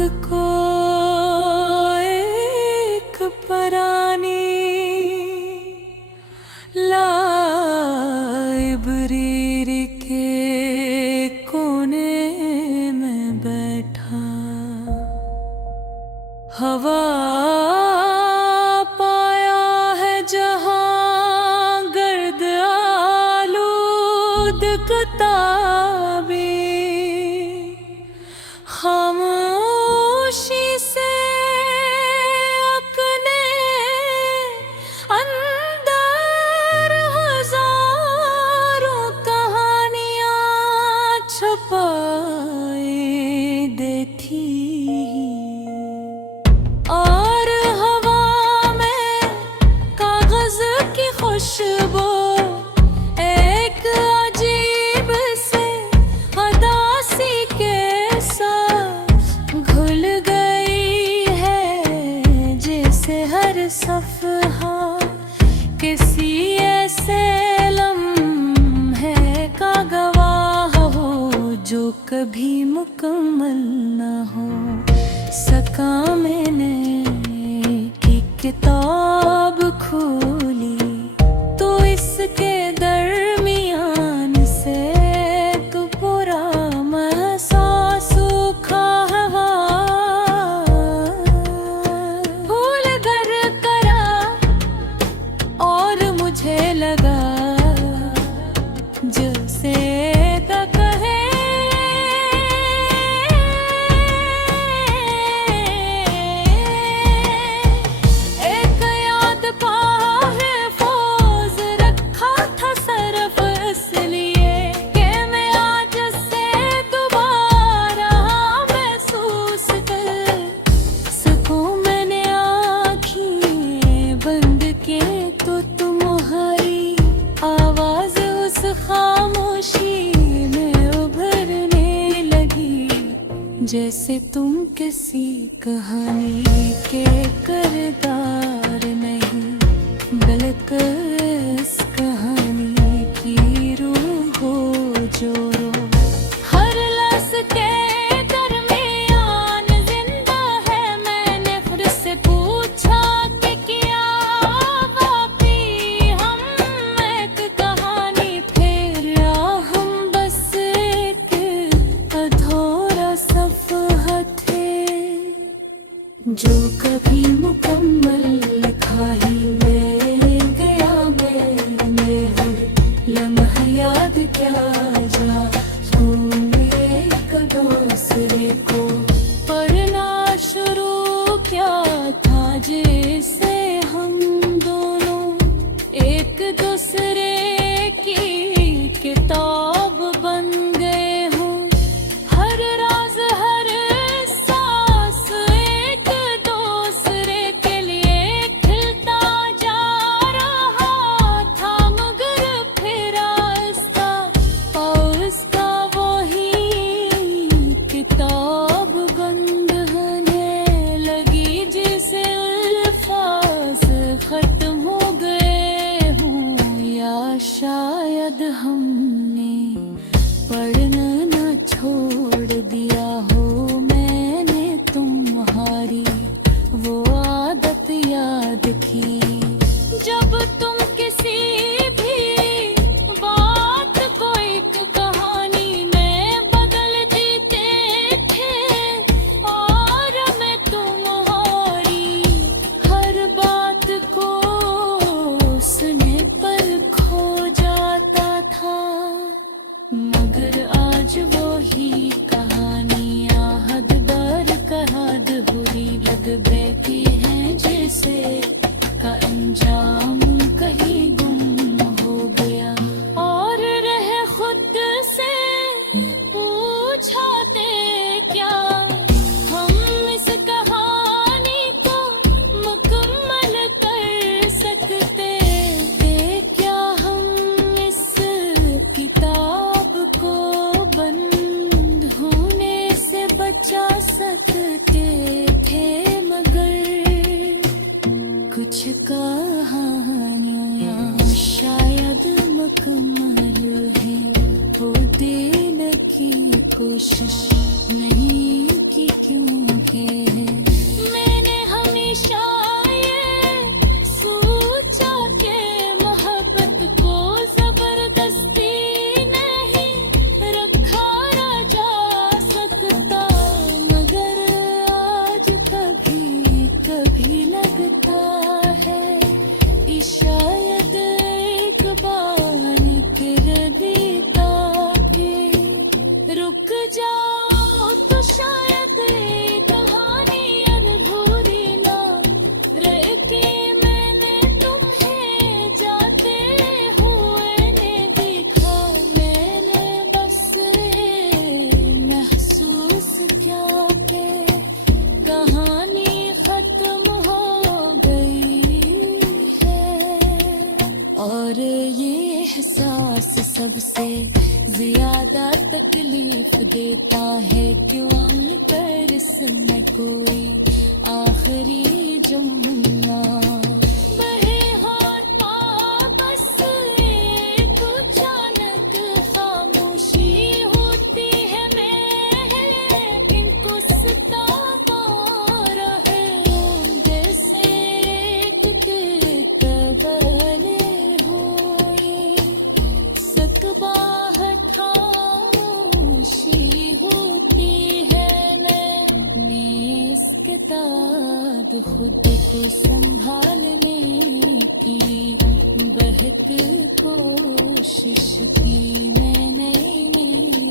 को एक परानी लाइब्रेरी के कोने में बैठा, हवा पाया है जहां गर्द आलूद किताबें, खामोशी से अपने अंदर हजारों कहानियां छुपाए देती, और हवा में कागज की खुशबू एक अजीब से उदासी के साथ घुल गई है, जैसे हर सफ़हा किसी ऐसे लम्हे का गवाह हो जो कभी मुकम्मल न हो सका। मैंने एक किताब खोली तो इसके दरमियान से तो पूरा महसूस सूखा हवा फूल गर करा, और मुझे लगा जैसे जैसे तुम किसी कहानी के किरदार नहीं, बल्कि इस कहानी की रूह हो जो रो हर लफ्ज़ के दरमियान जिंदा है। मैंने खुद से पूछा कि क्या वाकई हम एक कहानी थे या हम बस एक अधूरा सफ़र थे जो कभी मुकम्मल लिखा ही ले गया। मैंने हर लम्हा याद क्या जा होंगे एक दूसरे को पढ़ना शुरू क्या था, जिसे हम दोनों एक दूसरे की किताब बन गए हों। हर राज हर सांस एक दूसरे के लिए खिलता जा रहा था, मगर फिर आहिस्ता और उसका वही किताब बंद होने लगी, जिसे अल्फाज खत्म हो गए हों या शायद हमने पढ़ना न छोड़ दिया हो। मैंने तुम्हारी वो आदत याद की जब तुम किसी भी बात को एक कहानी में बदल देते थे, और मैं तुम्हारी हर बात को सुनने पर खो जाता था, मगर आज वो ही कहानियाँ हद दर का हद हुई लग बैठी हैं, जैसे का अंजाम कहीं गुम हो गया। और रहे खुद से पूछाते क्या हम इस कहानी को मुकम्मल कर सकते थे, क्या हम इस किताब को बंद होने से बचा सकते थे, मगर कुछ कहानियाँ शायद मुकम्मल है वो देने की कोशिश नहीं की, क्यों रखे हैं। मैंने हमेशा ये सोचा कि मोहब्बत को जबरदस्ती नहीं रखा ना जा सकता, मगर आज कभी कभी लगता है शायद एक बार कर देता कि रुक जाओ तो शायद कहानी अधूरी ना रह के। मैंने तुम्हें जाते हुए ने देखा, मैंने बस महसूस क्या कि कहानी खत्म हो गई है। और ये एहसास सबसे ज्यादा तकलीफ देता है, क्यों कर इसमें कोई आखिरी जुमला बहे होठ बस एक अचानक खामोशी होती है। मैं इनको सतावा रहे हूँ जैसे एक बने हुए सकबाहट खामोशी होती है। मैंने इस किताब खुद को संभालने की बहुत कोशिश की। मैंने मेरी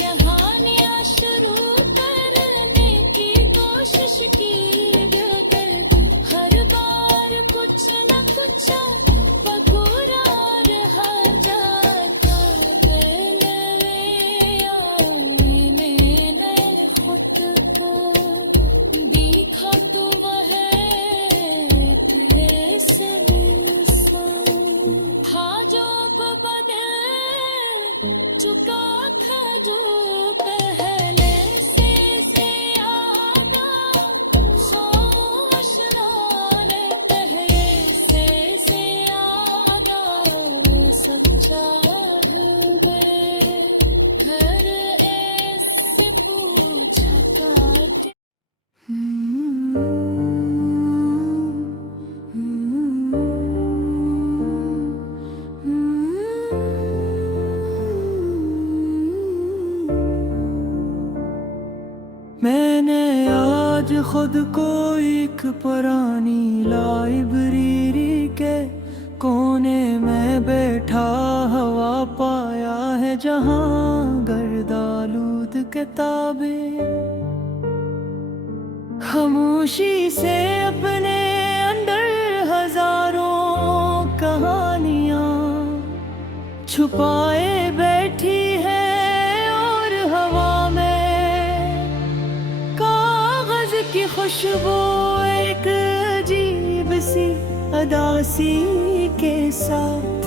कहानियाँ शुरू करने की कोशिश की, मगर हर बार कुछ न कुछ अधूरा रह जाता। दिल मैंने खुद को देखा तो वह कैसे था जो बदल चुका था, जो पहले से ज्यादा खामोश नाने पहले से ज्यादा सच्चा है। हर ऐसे पूछा था कि मैंने आज खुद को एक पुरानी लाइब्रेरी के कोने में बैठा हवा पाया है, जहाँ गर्दालूद किताबें खामोशी से अपने अंदर हजारों कहानियाँ छुपाए बैठी है। और हवा में कागज की खुशबू एक अजीब सी अदासी के साथ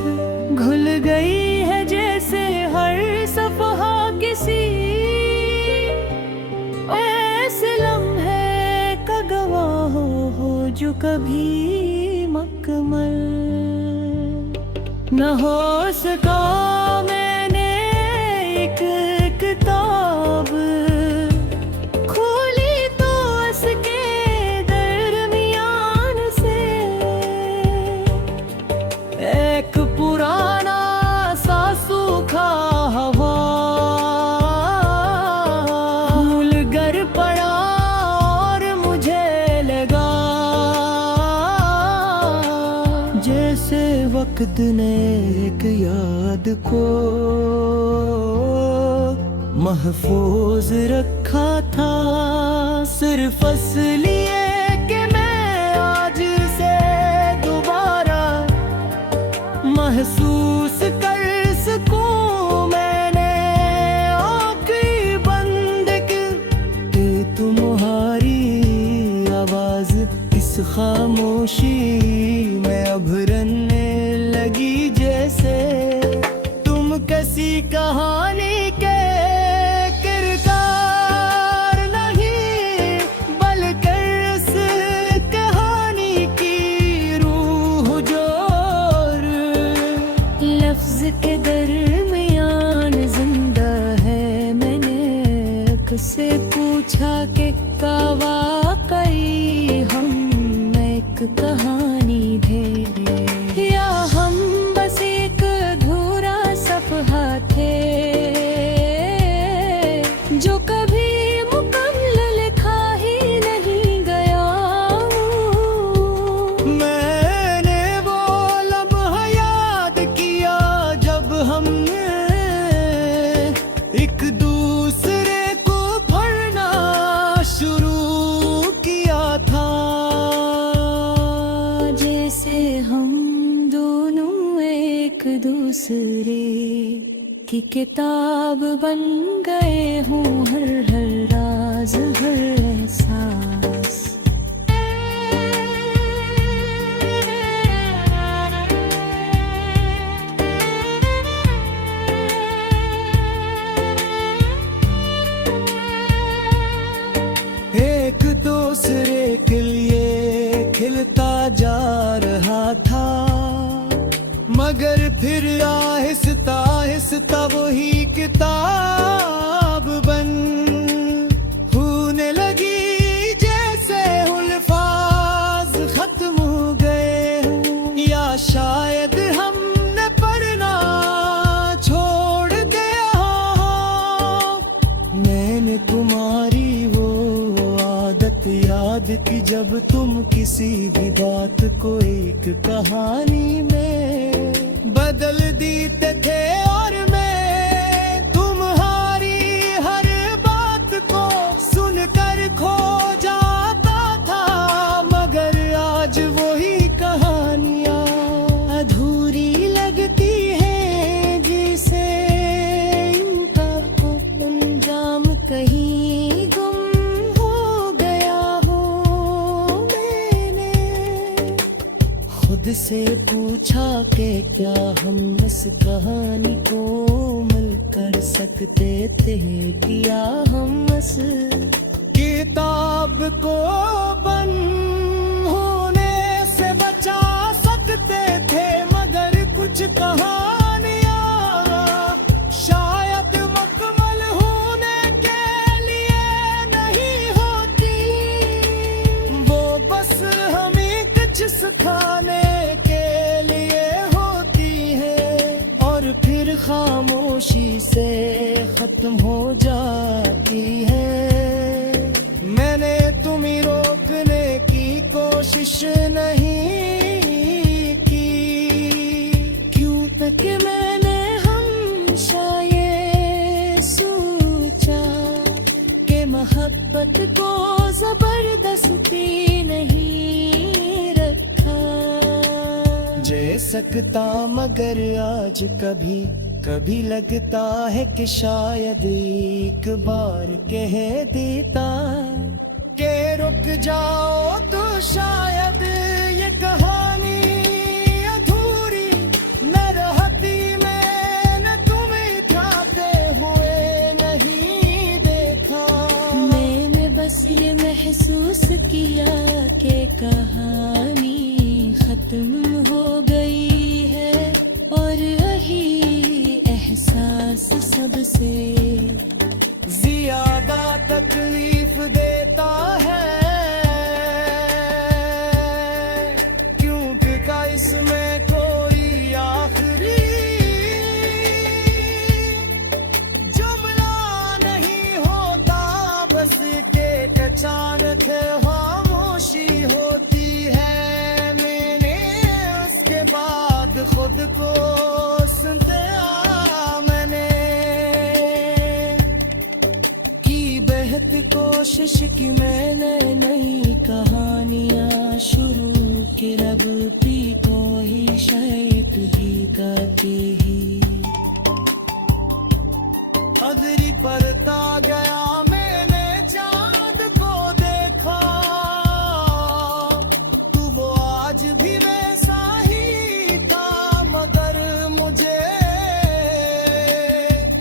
घुल गई है, जैसे हर सफहा किसी ऐसे लम्हे का गवाह हो जो कभी मकमल न हो सका। मैंने एक किताब खोली तो उसके दरमियान से एक पुराना सा सूखा हवा फूल गर पड़ा, और मुझे लगा जैसे वक्त ने एक याद को महफूज रखा था, सिर्फ इसलिए कि मैं आज से दोबारा महसूस कर सकूं। मैंने आँखें बंद की तुम्हारी आवाज इस खामोशी में अभरने लगी, जैसे तुम किसी कहानी के किरदार नहीं, बल्कि उस कहानी की रूह जो लफ्ज के दरमियान जिंदा है। मैंने से पूछा के वाकई हम एक कहानी थे, या हम बस एक अधूरा सफहा थे जो कभी मुकम्मल लिखा ही नहीं गया। मैंने वो लम्हा याद किया जब हमने एक दूसरे को पढ़ना शुरू किया था। जैसे हम दोनों एक दूसरे की किताब बन गए हों, हर राज हर एहसास। एक दूसरे के लिए खिलता जा रहा था, मगर फिर आहिस्ता आहिस्ता वही किताब बन होने लगी। जैसे उल्फाज खत्म हो गए हों, या शायद हमने पढ़ना छोड़ दिया हो। मैंने तुम्हारी वो आदत याद की जब तुम किसी भी बात को एक कहानी में बदल देते थे, और मैं तुम्हारी हर बात को सुनकर खो जाता था। मगर आज वही कहानियाँ अधूरी लगती हैं, जिसे इनका अंजाम कहीं गुम हो गया हो। मैंने खुद से पूछा कि क्या हम इस कहानी को मिल कर सकते थे, क्या हम इस किताब को बंद होने से बचा सकते थे। मगर कुछ कहानियाँ शायद मुकम्मल होने के लिए नहीं होती, वो बस हमें कुछ सिखाने के लिए होती है, और फिर खामोशी से खत्म हो जाती है। मैंने तुम्हें रोकने की कोशिश नहीं की, क्यों तक मैंने हमेशा ये सोचा कि मोहब्बत को जबरदस्ती नहीं रखा जे सकता। मगर आज कभी कभी लगता है कि शायद एक बार कह देता कि रुक जाओ, तो शायद ये कहानी अधूरी न रहती। मैंने तुम्हें जाते हुए नहीं देखा। मैंने बस ये महसूस किया कि कहानी खत्म हो गई है, और यही एहसास सबसे ज्यादा तकलीफ देता है, क्योंकि का इसमें कोई आखिरी जुमला नहीं होता। बस के अचानक खामोशी होती है। मैंने उसके बाद खुद को सुनते मैंने की बेहद कोशिश की। मैंने नई कहानियाँ शुरू की, रब की को ही शायद भी गाते ही अदरी परता गया। मैंने चांद को देखा, तू वो आज भी वैसा ही था, मगर मुझे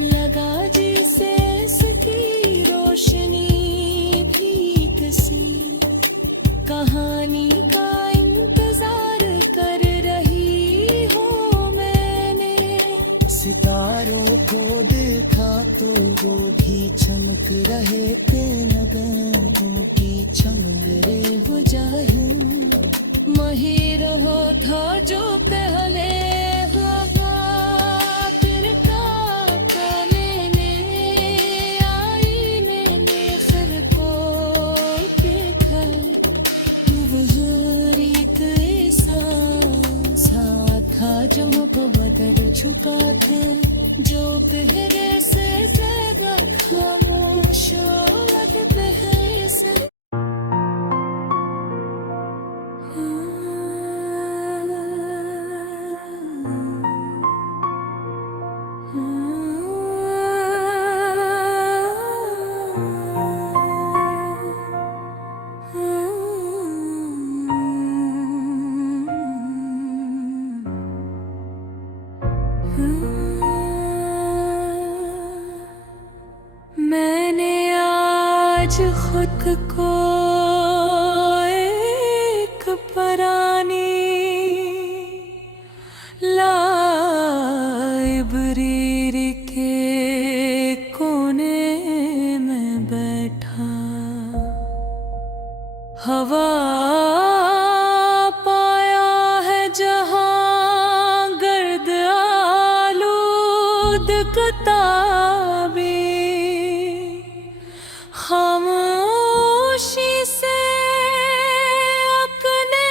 लगा जिसे इसकी रोशनी भी किसी कहानी का इंतजार कर रही हूँ। मैंने सितारों को देखा तो वो भी चमक रहे का दिल जो पहरे से ज्यादा खामोश लगते हैं से मैंने आज खुद को एक परानी लाइब्रेरी के कोने में बैठा हवा पाया है जहां गर्द आलूद किताबें खामोशी से अपने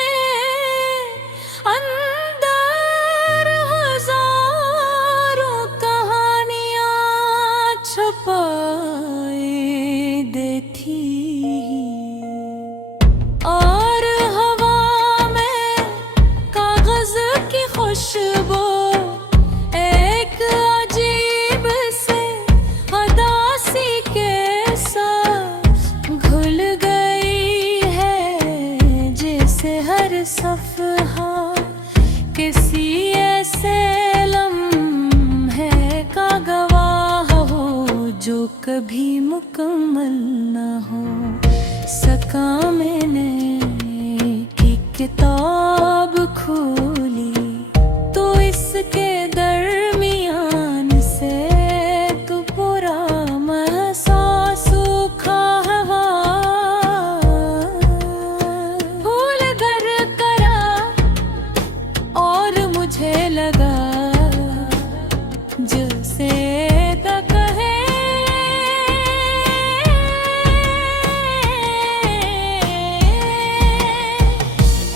अंदर हजारों कहानियां छुपाए देती और हवा में कागज की खुशबू एक अजीब से उदासी के साथ घुल गई है जैसे हर सफ़हा किसी ऐसे लम्हे का गवाह हो जो कभी मुकम्मल न हो सका। मैंने एक किताब खोली तो इसके दरमियान से तो पूरा महसूस सूखा हवा फूल घर करा और मुझे लगा जैसे कहे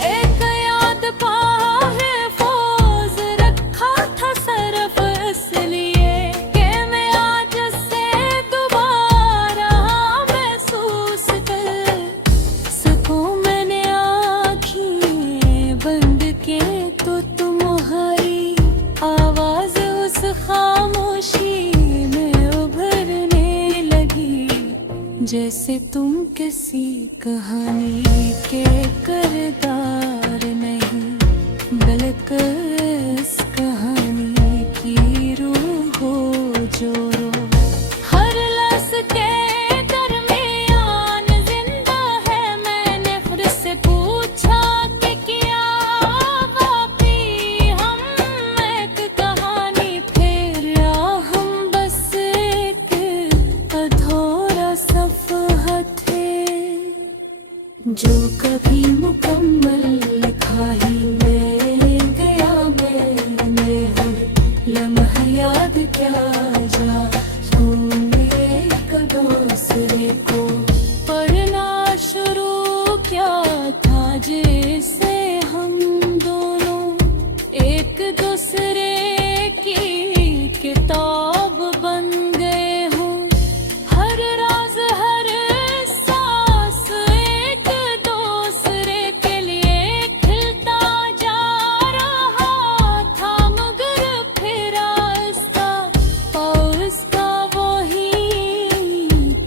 एक याद पाहे फौज रखा था सरफ इसलिए कि मैं आज से दोबारा महसूस कर सकूं। मैंने आँखें बंद के तो तुम्हारी आवाज उस खामोशी में उभरने लगी जैसे तुम किसी कहानी के किरदार नहीं बल्कि इस कहानी की रूह हो जो हर लफ्ज़ के दरमियान जिंदा है। मैंने खुद से पूछा कि क्या वाकई हम एक कहानी फिर या हम बस एक अधूरा सफ़हा थे जो कभी मुकम्मल लिखा ही ले गया। मैंने हर लम्हा याद क्या जा तूने एक दूसरे को पढ़ना शुरू किया था जिससे हम दोनों एक दूसरे की किताब बन गए हों। हर राज हर सांस एक दूसरे के लिए खिलता जा रहा था मगर फिर आहिस्ता और उसका वही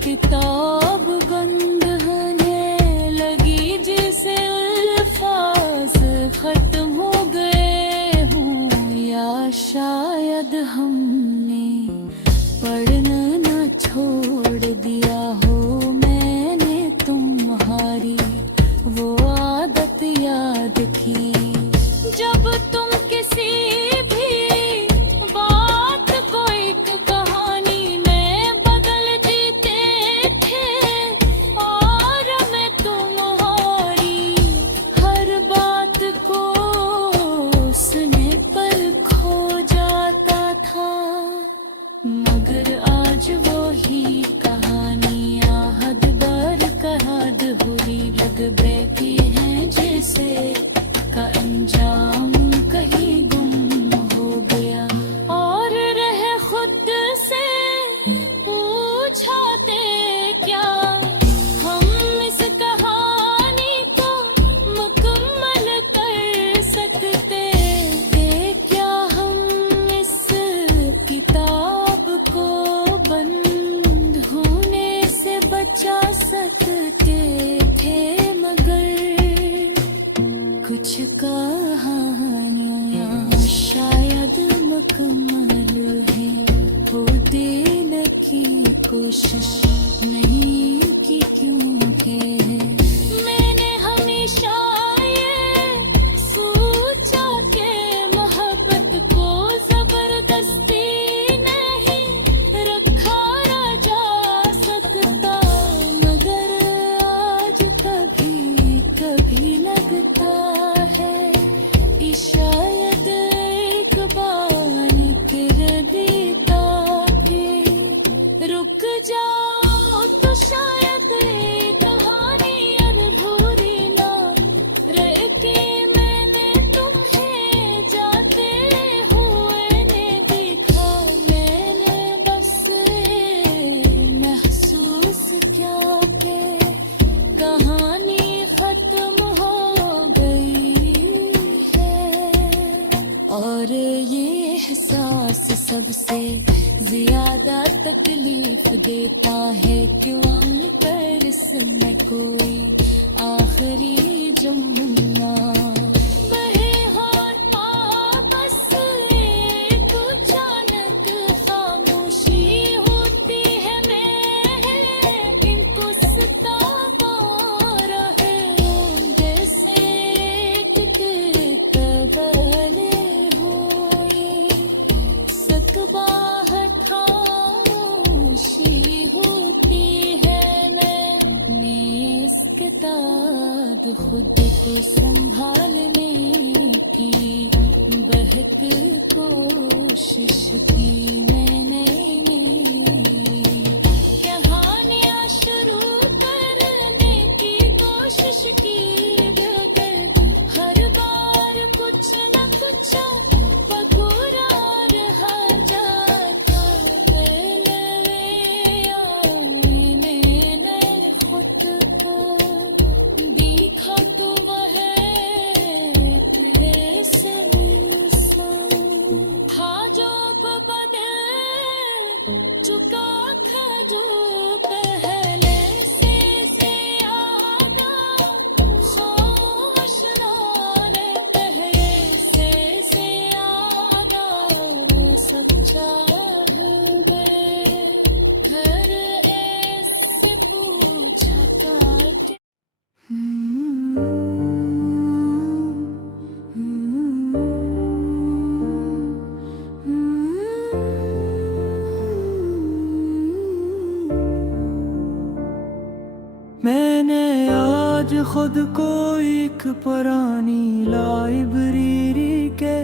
किताब गंद होने लगी जिसे अल्फाज खत्म हो गए हों या शायद हमने पढ़ना न छोड़ दिया हो। मैंने तुम्हारी वो आदत याद की जब तुम किसी भी बात को एक कहानी में बदल देते थे और मैं तुम्हारी हर बात को सुने पर खो जाता था मगर आज वो ही कहानियाँ हद दर का हद हुई लग बैठी हैं जैसे का अंजाम कहीं गुम हो गया। सबसे ज्यादा तकलीफ देता है क्यों कर इसमें कोई आखिरी जमुना बहे होठ आपस एक अचानक खामोशी होती है मैं इनको सतावा रहे जैसे बने हुए सकबाहट खामोशी होती है मैंने इसके ताद खुद को संभालने की बहक कोशिश की मैंने मेरी कहानियाँ शुरू करने की कोशिश की हर बार कुछ न कुछ बगुरार हर जाता दिल मैंने खुद को देखा तो वह था जो बदल चुका था जो पहले से ज्यादा खामोश नाले पहले से ज्यादा सच्चा हर ऐसे पूछा था कि मैंने आज खुद को एक पुरानी लाइब्रेरी के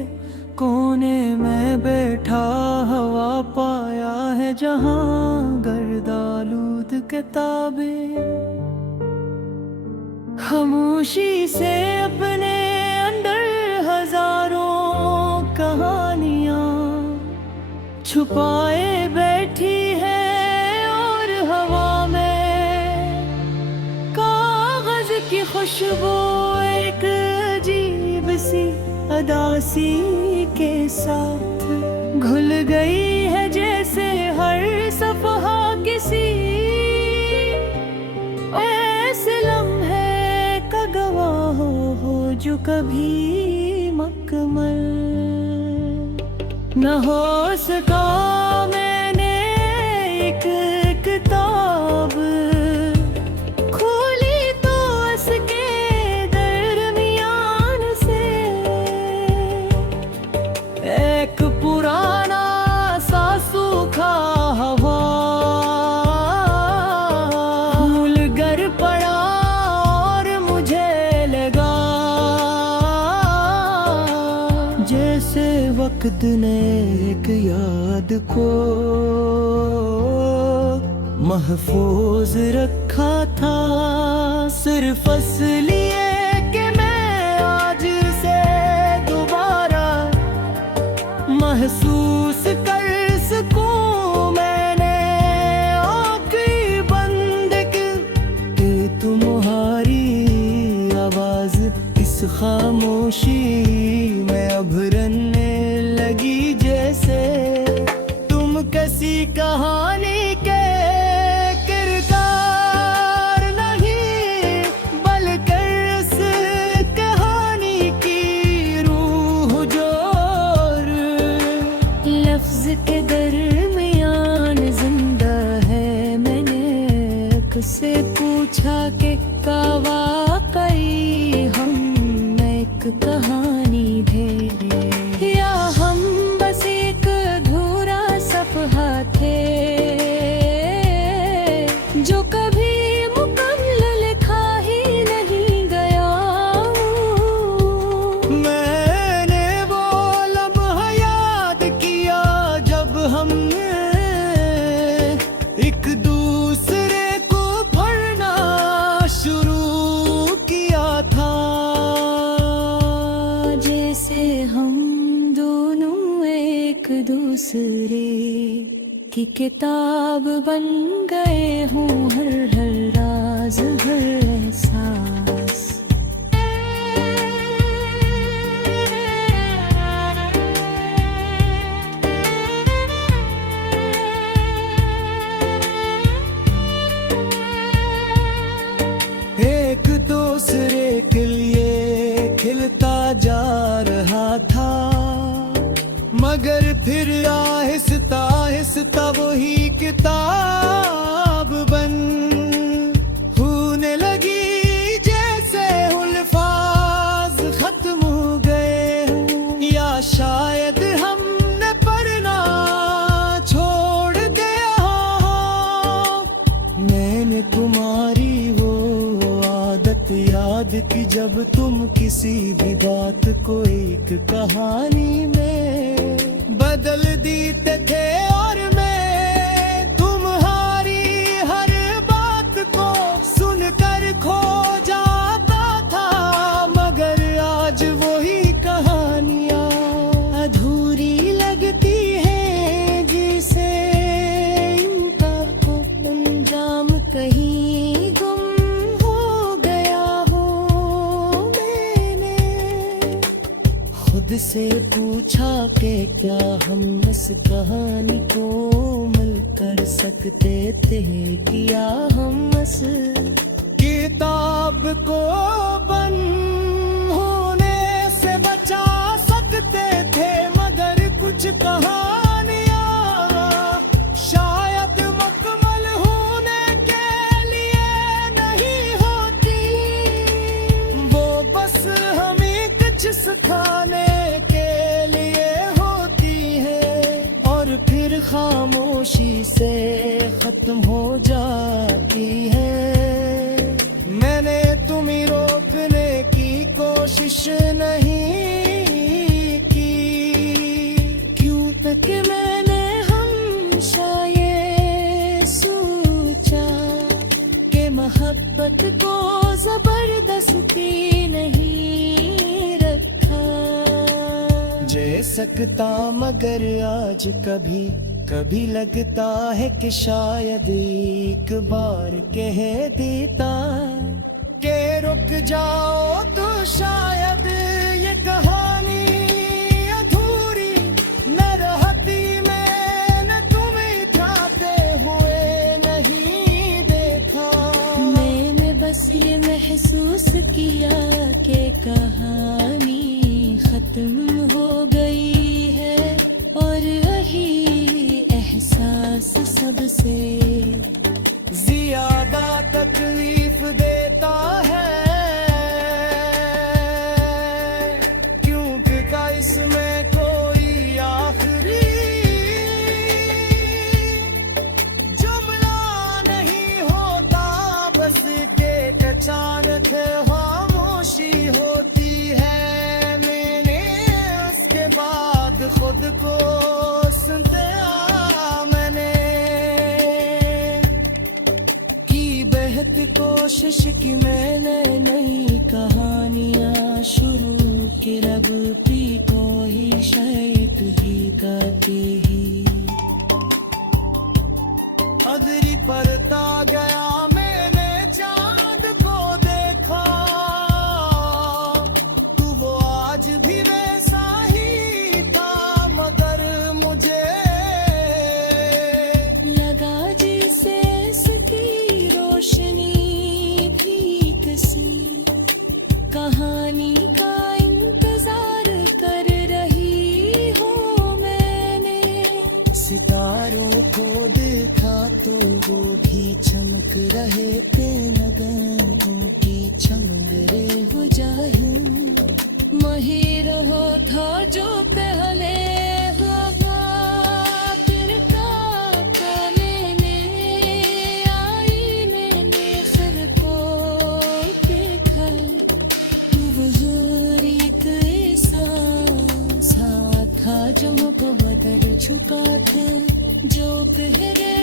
कोने में बैठा हवा पाया है जहाँ गर्दालूद किताबें खामोशी से अपने अंदर हजारों कहानियाँ छुपाए बैठी है और हवा में कागज की खुशबू एक अजीब सी अदासी के साथ घुल गई है जैसे हर सफहा किसी ऐसे लम्हे का गवाह हो जो कभी मकमल न हो सका मैंने एक किताब खोली तो उसके दरमियान से एक पुराना सा सूखा हवा फूल गर पड़ा और मुझे लगा जैसे वक्त ने एक याद को महफूज रखा था सिर्फ इसलिए कि मैं आज से दोबारा महसूस कर सकूं मैंने आँखें बंद कि तुम्हारी आवाज इस खामोशी में अभरने लगी जैसे तुम किसी कहानी के किरदार नहीं बल्कि इस कहानी की रूह जोर लफ्ज के दरमियान जिंदा है मैंने से पूछा कि का वाकई हम एक कहानी थे या हम बस एक अधूरा सफहा थे जो कभी मुकम्मल लिखा ही नहीं गया मैंने वो लम्हा याद किया जब हमने एक दूसरे को पढ़ना शुरू किया था जैसे हम दोनों एक दूसरे की किताब बन गए हों हर हर राज हर एहसास रास्ता वही किताब बन होने लगी, जैसे अल्फाज खत्म हो गए हों, या शायद हमने पढ़ना छोड़ दिया हो। मैंने तुम्हारी वो आदत याद की जब तुम किसी भी बात को एक कहानी में बदल देते थे, और मैं तुम्हारी हर बात को सुनकर खो जाता था। मगर आज वही कहानियाँ अधूरी लगती हैं, जिसे इनका अंजाम कहीं गुम हो गया हो। मैंने खुद से पूछा कि क्या हम इस कहानी को मिल कर सकते थे, क्या हम इस किताब को बंद होने से बचा सकते थे। मगर कुछ कहानियाँ शायद मुकम्मल होने के लिए नहीं होती, वो बस हमें कुछ सिखाने के लिए होती है, और फिर खामोशी से खत्म हो जाती है। मैंने तुम्हें रोकने की कोशिश नहीं की, क्यों तक मैंने हमेशा ये सोचा कि मोहब्बत को जबरदस्ती नहीं रखा जे सकता। मगर आज कभी कभी लगता है कि शायद एक बार कह देता कि रुक जाओ, तो शायद ये कहानी अधूरी न रहती। मैंने तुम्हें जाते हुए नहीं देखा, मैंने बस ये महसूस किया कि कहानी खत्म हो गई है, और यही एहसास सबसे ज्यादा तकलीफ देता है, क्योंकि का इसमें कोई आखिरी जुमला नहीं होता, बस के अचानक खामोशी होती है। मैंने उसके बाद खुद को सुनते मैंने की बेहद कोशिश की, मैंने नई कहानियाँ शुरू की, रब की को ही शायद भी गाते ही अदरी परता गया। मैंने चांद को देखा, तू वो आज भी वैसा ही था, मगर मुझे लगा जैसे इसकी रोशनी भी किसी कहानी का इंतजार कर रही हो। मैंने सितारों को देखा तो वो भी चमक रहे थे, नगों की चंदरे हो जाए महिर हो था जो पहले हवा, फिर का लेने आई मैंने खर को देखा। तू हुजूरी कैसा सा था जो मुझको बदल चुका था, जो पहले